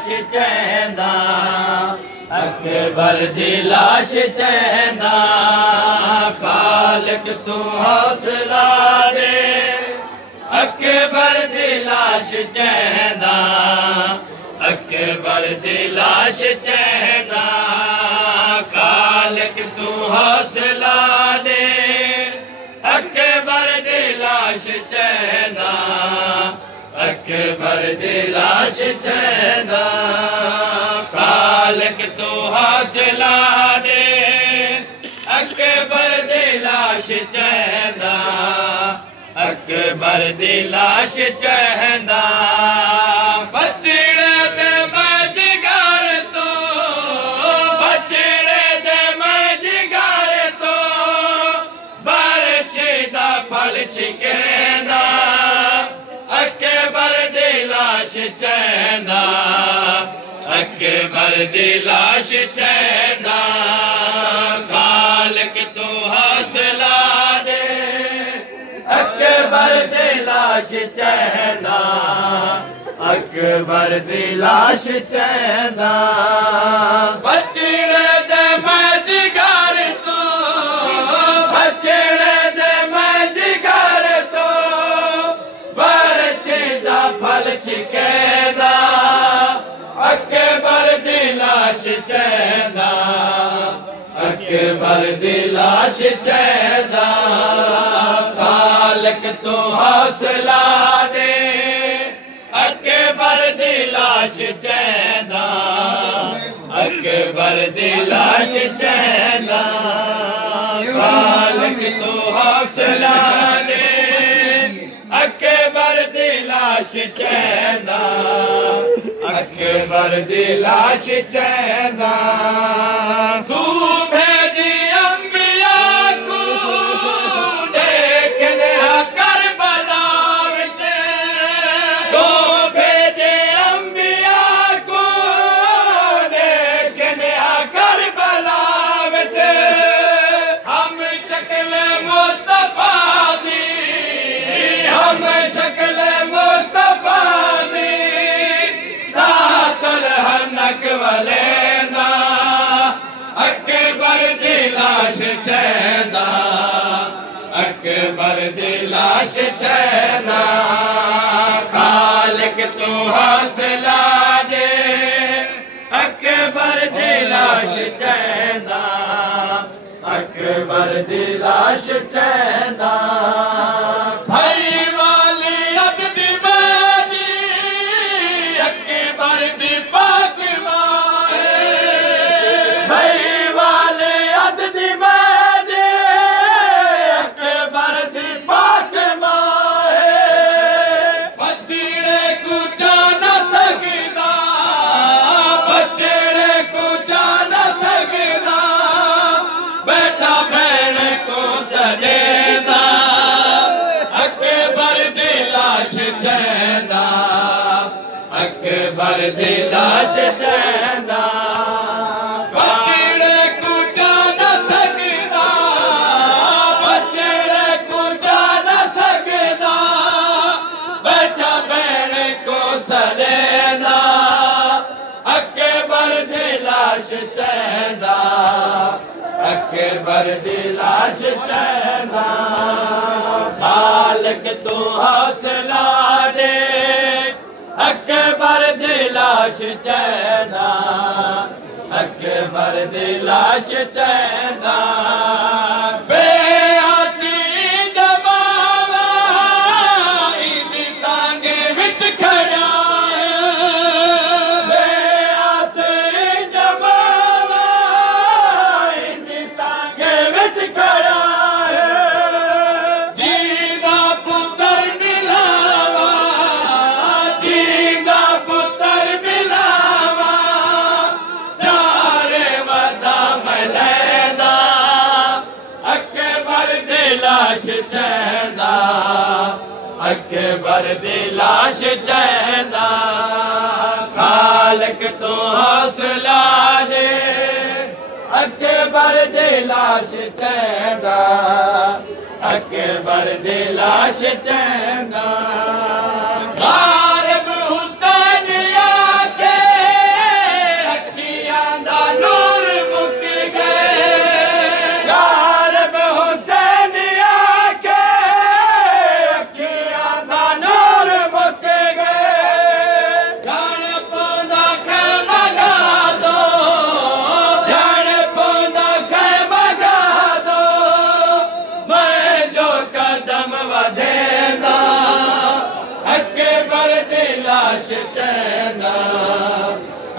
लाश चैंदा अकबर दी लाश चैंदा खालिक तू हौसला दे अकबर दी लाश चैंदा अकबर दी लाश चैंदा खालिक तू हौसला दे अकबर दी लाश चैंदा अकबर दी लाश चैंदा खालिक तू हौसला दे अकबर दी लाश चैंदा अकबर दी लाश चैंदा बचड़े दे मजगार तो बचड़े दे मजगार तो बरछे दा फल छिकेंदा अकबर दी लाश चैंदा अकबर दी लाश चैंदा खालिक तू हौसला दे अकबर दी लाश चैंदा अकबर दी लाश चैंदा बचड़े दे मजगार तो बचड़े दे मजगार तो बरछे दा फल छिकेंदा अकबर दी लाश चैंदा अकबर दी लाश चैंदा खालिक तू हौसला दे अकबर दी लाश चैंदा अकबर दी लाश चैंदा खालिक तू हौसला दे अकबर दी लाश चैंदा अकबर दी लाश चैंदा तू भेजी अंबिया को देखने करबला विच तू भेजे अंबिया को देखने करबला विच हम शक्ल मुस्तफा दी हम शक्ल मुस्तफा दी दातल हनक वलेंदा अकबर दी लाश चैंदा अकबर दी लाश चैंदा खालिक तू हौसला दे अकबर दी लाश चैंदा अकबर दी लाश चैंदा भाई वाली अगदी बानी अकबर दी पाक माए भाई वाले अगदी बानी अकबर दी पाक माए बचड़े को जाना सकदा बचड़े को जाना सकदा बेटा बहन को सजेदा अकबर दी लाश चैंदा अकबर दी लाश चैंदा बचड़े को जाना सकदा बचड़े को जाना सकदा बेटा बहन को सजेदा अकबर दी लाश चैंदा अकबर दी लाश चैंदा खालिक तू हौसला दे अकबर दी लाश चैंदा अकबर दी लाश चैंदा बेआसी दबावा इदी तांगे विच खड़ा बेआसी दबावा इदी तांगे विच खड़ा जीदा पुत्र मिलावा जीदा पुत्र मिलावा चारे वदा मलैदा अकबर दी लाश चैंदा अकबर दी लाश चैंदा खालिक तू हौसला दे अकबर दी लाश चैंदा अकबर दी लाश चैंदा गालिब हुसैन आके चैंदा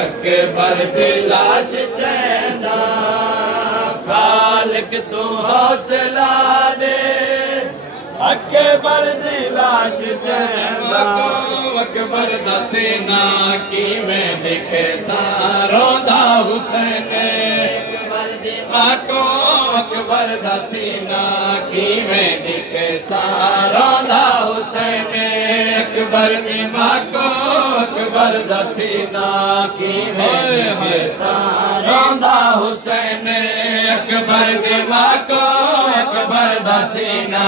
अकबर दी लाश चैंदा खालिक तू हौसला दे अकबर दी लाश चैंदा अकबर दा सीना किवें दिखे सारोंदा हुसैन आको अकबर दा सीना किवें दिखे सारोंदा हुसैन अकबर दी माको अकबर दा सीना किवें दिखे सारोंदा हुसैन अकबर दी माको अकबर दा सीना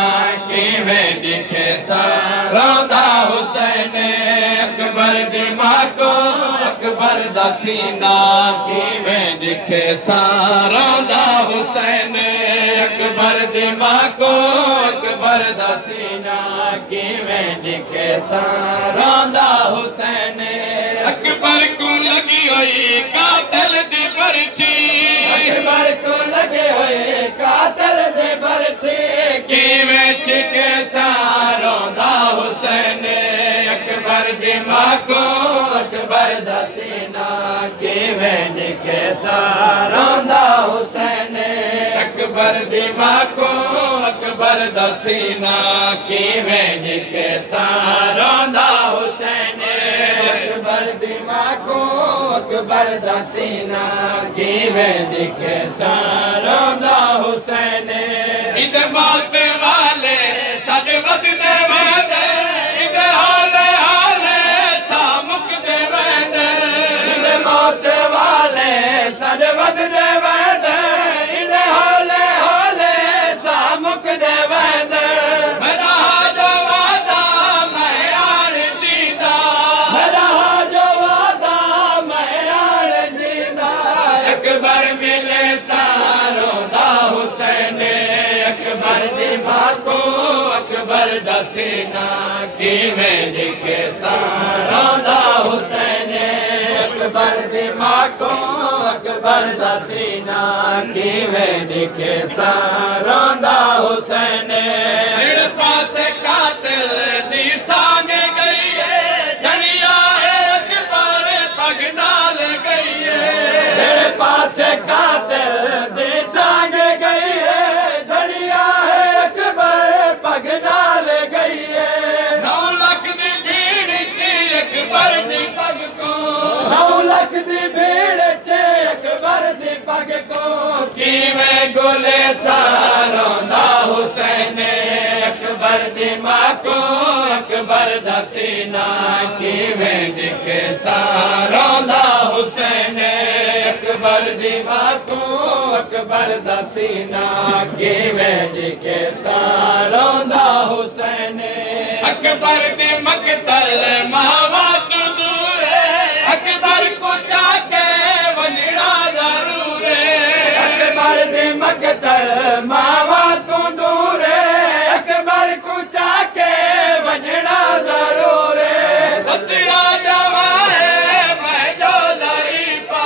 किवें दिखे सारोंदा हुसैन अकबर दी माको अकबर दा सीना किवें दिखे सारोंदा हुसैन अकबर दी माको अकबर दा सीना किवें दिखे सारोंदा हुसैन अकबर को लगी हुई कातल दी पर्ची अकबर को लगे हुए कातल दे बरछे किवें चिके सारोंदा हुसैन अकबर दी माको अकबर दा सीना किवें दिखे सारोंदा हुसैन अकबर दी माको अकबर दा सीना किवें दिखे सारोंदा हुसैन अकबर दी माको अकबर दा सीना किवें दिखे सारोंदा हुसैन इधर बात वाले सज वददे वैंदे इधर हाले हाले सा मुकदे वैंदे इधर मौत वाले सज वददे वैंदे इधर हाले हाले सा मुकदे वैंदे मेरा जो वादा मैं यार जीदा मेरा जो वादा मैं यार जीदा अकबर मिले सारोंदा हुसैन अकबर दी माको अकबर दा सीना किवें दिखे सारोंदा हुसैन अकबर दी माको अकबर दा सीना किवें दिखे सारोंदा हुसैन मेरे पास कातिल दी सांग गई है झड़िया अकबर पग नाल गई है मेरे पास कातिल दी सांग गई है झड़िया है अकबर पग नाल गई है 9 लाख दी भीड़ च अकबर दी पग को 9 लाख दी भीड़ च अकबर दी पग को किवें गोले सारोंदा हुसैन अकबर दी माको अकबर दा सीना किवें दिखे सारोंदा हुसैन अकबर दी माको अकबर दा सीना किवें दिखे सारोंदा हुसैन अकबर दी मकतल मावा तू दूर अकबर को जाके वजड़ा जरूर अकबर दी मकतल मावा तू दूर अकबर को जाके वजड़ा जरूर बचड़ा जवा है मैं जो ज़रीफ़ा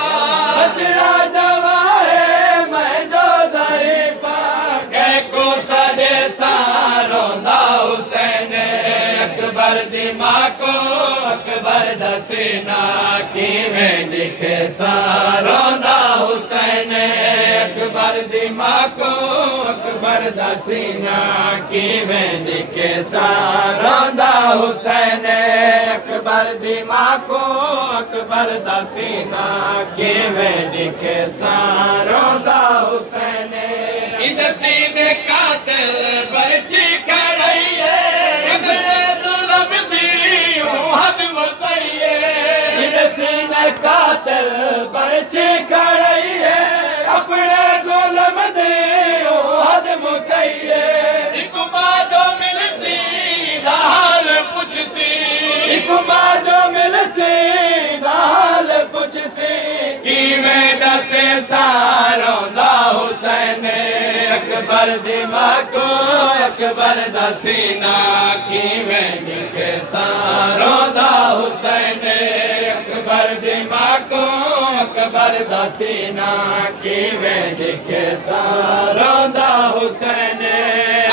बचड़ा जवा है मैं जो ज़रीफ़ा कह को सदे सारोंदा हुसैन अकबर दी माको अकबर दा सीना किवें दिखे सारोंदा हुसैन अकबर दी माको अकबर दा सीना किवें दिखे सारोंदा हुसैन अकबर दी माको अकबर दा सीना किवें दिखे सारोंदा हुसैन इधर सीने कातिल बरछी खड़ई है इधर जुल्म दी हद मुकई है इधर सीने कातिल बरछी खड़ई है अपने जुल्म दे हद मुकई है एक बाजो मिल सी हाल पुछ सी एक मां जो मिल सी हाल पुछ सी किवें दसे सारोंदा हुसैन अकबर दी माको अकबर दा सीना किवें दिखे सारोंदा हुसैन अकबर दी माको अकबर दा सीना किवें दिखे सारोंदा हुसैन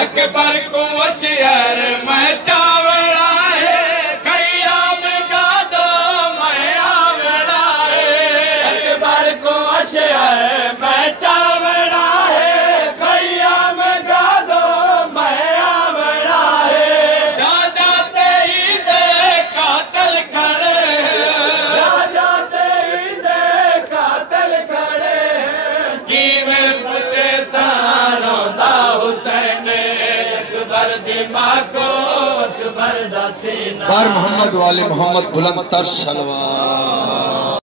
अकबर को होशियार मैं चावड़ा है खैयाम गादो मैं हसीना बार मोहम्मद वाले मोहम्मद बुलंद तर सलवार।